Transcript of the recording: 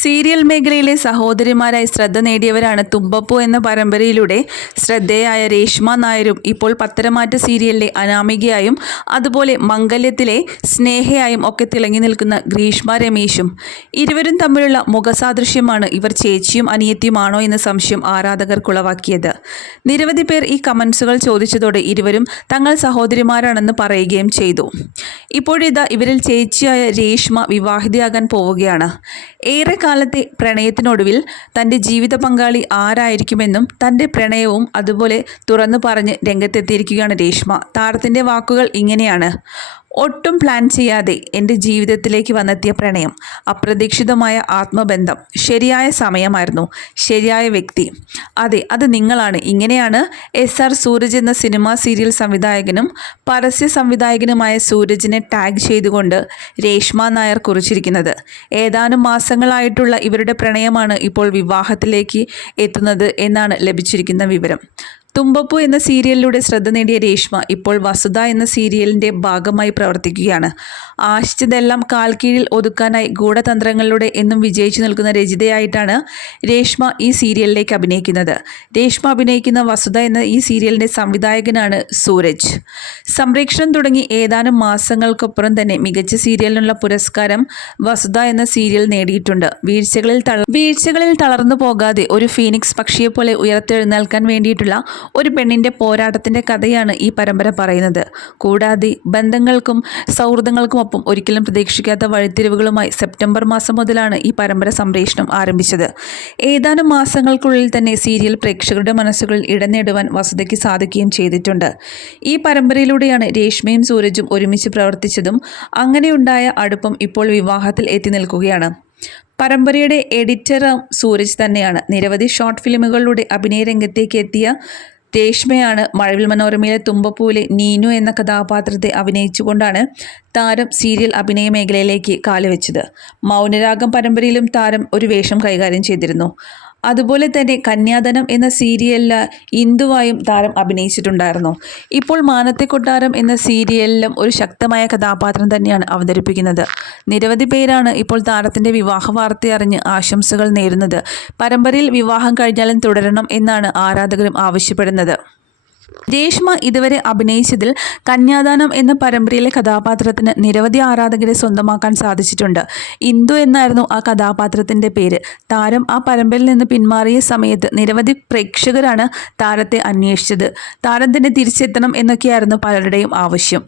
Serial മേഖലയിലെ സഹോദരിമാരായി ശ്രദ്ധ നേടിയവരാണ് തുമ്പപ്പൂ എന്ന പരമ്പരയിലൂടെ ശ്രദ്ധേയായ രേഷ്മ നായരും ഇപ്പോൾ പത്തരമാറ്റ സീരിയലിലെ അനാമികയായും അതുപോലെ മംഗല്യത്തിലെ സ്നേഹയായും ഒക്കെ തിളങ്ങി നിൽക്കുന്ന ഗ്രീഷ്മ രമേശും. ഇരുവരും തമ്മിലുള്ള മുഖസാദൃശ്യമാണ് ഇവർ ചേച്ചിയും അനിയത്തിയുമാണോ എന്ന സംശയം ആരാധകർക്കുളവാക്കിയത് നിരവധി പേർ ഈ കമൻസുകൾ ചോദിച്ചതോടെ ഇരുവരും തങ്ങൾ സഹോദരിമാരാണെന്ന് പറയുകയും ചെയ്തു. ഇപ്പോഴിതാ ഇവരിൽ ചേച്ചിയായ രേഷ്മ വിവാഹിതയാകാൻ പോവുകയാണ്. ഏറെക്കാലത്തെ പ്രണയത്തിനൊടുവിൽ തന്റെ ജീവിത പങ്കാളി ആരായിരിക്കുമെന്നും തന്റെ പ്രണയവും അതുപോലെ തുറന്നു പറഞ്ഞ് രംഗത്തെത്തിയിരിക്കുകയാണ് രേഷ്മ. താരത്തിന്റെ വാക്കുകൾ ഇങ്ങനെയാണ്. ഒട്ടും പ്ലാൻ ചെയ്യാതെ എന്റെ ജീവിതത്തിലേക്ക് വന്നെത്തിയ പ്രണയം അപ്രതീക്ഷിതമായ ആത്മബന്ധം ശരിയായ സമയമായിരുന്നു ശരിയായ വ്യക്തി. അതെ അത് നിങ്ങളാണ്. ഇങ്ങനെയാണ് എസ് ആർ സൂരജ് എന്ന സിനിമാ സീരിയൽ സംവിധായകനും പരസ്യ സംവിധായകനുമായ സൂരജിനെ ടാഗ് ചെയ്തുകൊണ്ട് രേഷ്മ നായർ കുറിച്ചിരിക്കുന്നത്. ഏതാനും മാസങ്ങളായിട്ടുള്ള ഇവരുടെ പ്രണയമാണ് ഇപ്പോൾ വിവാഹത്തിലേക്ക് എത്തുന്നത് എന്നാണ് ലഭിച്ചിരിക്കുന്ന വിവരം. തുമ്പപ്പൂ എന്ന സീരിയലിലൂടെ ശ്രദ്ധ നേടിയ രേഷ്മ ഇപ്പോൾ വസുധ എന്ന സീരിയലിന്റെ ഭാഗമായി പ്രവർത്തിക്കുകയാണ്. ആശിച്ചതെല്ലാം കാൽക്കീഴിൽ ഒതുക്കാനായി ഗൂഢതന്ത്രങ്ങളിലൂടെ എന്നും വിജയിച്ചു നിൽക്കുന്ന രചിതയായിട്ടാണ് രേഷ്മ ഈ സീരിയലിലേക്ക് അഭിനയിക്കുന്നത്. രേഷ്മ അഭിനയിക്കുന്ന വസുധ എന്ന ഈ സീരിയലിന്റെ സംവിധായകനാണ് സൂരജ്. സംപ്രേക്ഷണം തുടങ്ങി ഏതാനും മാസങ്ങൾക്കപ്പുറം തന്നെ മികച്ച സീരിയലിനുള്ള പുരസ്കാരം വസുധ എന്ന സീരിയൽ നേടിയിട്ടുണ്ട്. വീഴ്ചകളിൽ തള വീഴ്ചകളിൽ തളർന്നു പോകാതെ ഒരു ഫീനിക്സ് പക്ഷിയെപ്പോലെ ഉയർത്തെഴുന്നേൽക്കാൻ വേണ്ടിയിട്ടുള്ള ഒരു പെണ്ണിന്റെ പോരാട്ടത്തിന്റെ കഥയാണ് ഈ പരമ്പര പറയുന്നത്. കൂടാതെ ബന്ധങ്ങൾക്കും സൗഹൃദങ്ങൾക്കുമൊപ്പം ഒരിക്കലും പ്രതീക്ഷിക്കാത്ത വഴിത്തിരിവുകളുമായി സെപ്റ്റംബർ മാസം മുതലാണ് ഈ പരമ്പര സംപ്രേഷണം ആരംഭിച്ചത്. ഏതാനും മാസങ്ങൾക്കുള്ളിൽ തന്നെ സീരിയൽ പ്രേക്ഷകരുടെ മനസ്സുകളിൽ ഇടം നേടുവാൻ വസുതയ്ക്ക് സാധിക്കുകയും ചെയ്തിട്ടുണ്ട്. ഈ പരമ്പരയിലൂടെയാണ് രേഷ്മയും സൂരജും ഒരുമിച്ച് പ്രവർത്തിച്ചതും അങ്ങനെയുണ്ടായ അടുപ്പം ഇപ്പോൾ വിവാഹത്തിൽ എത്തി നിൽക്കുകയാണ്. പരമ്പരയുടെ എഡിറ്റർ സൂരജ് തന്നെയാണ്. നിരവധി ഷോർട്ട് ഫിലിമുകളിലൂടെ അഭിനയ രംഗത്തേക്ക് എത്തിയ രേഷ്മയാണ് മഴവിൽ മനോരമയിലെ തുമ്പപ്പൂവിലെ നീനു എന്ന കഥാപാത്രത്തെ അഭിനയിച്ചുകൊണ്ടാണ് താരം സീരിയൽ അഭിനയ മേഖലയിലേക്ക് കാലുവെച്ചത് മൗനരാഗം പരമ്പരയിലും താരം ഒരു വേഷം കൈകാര്യം ചെയ്തിരുന്നു. അതുപോലെ തന്നെ കന്യാദനം എന്ന സീരിയലിൽ ഇന്ദുവായും താരം അഭിനയിച്ചിട്ടുണ്ടായിരുന്നു. ഇപ്പോൾ മാനത്തെ കൊട്ടാരം എന്ന സീരിയലിലും ഒരു ശക്തമായ കഥാപാത്രം തന്നെയാണ് അവതരിപ്പിക്കുന്നത്. നിരവധി പേരാണ് ഇപ്പോൾ താരത്തിന്റെ വിവാഹ വാർത്ത അറിഞ്ഞ് ആശംസകൾ നേരുന്നത്. പരമ്പരയിൽ വിവാഹം കഴിഞ്ഞാലും തുടരണം എന്നാണ് ആരാധകരും ആവശ്യപ്പെടുന്നത്. രേഷ്മ ഇതുവരെ അഭിനയിച്ചതിൽ കന്യാദാനം എന്ന പരമ്പരയിലെ കഥാപാത്രത്തിന് നിരവധി ആരാധകരെ സ്വന്തമാക്കാൻ സാധിച്ചിട്ടുണ്ട്. ഇന്ദു എന്നായിരുന്നു ആ കഥാപാത്രത്തിന്റെ പേര്. താരം ആ പരമ്പരയിൽ നിന്ന് പിന്മാറിയ സമയത്ത് നിരവധി പ്രേക്ഷകരാണ് താരത്തെ അന്വേഷിച്ചത്. താരം തന്നെ തിരിച്ചെത്തണം എന്നൊക്കെയായിരുന്നു പലരുടെയും ആവശ്യം.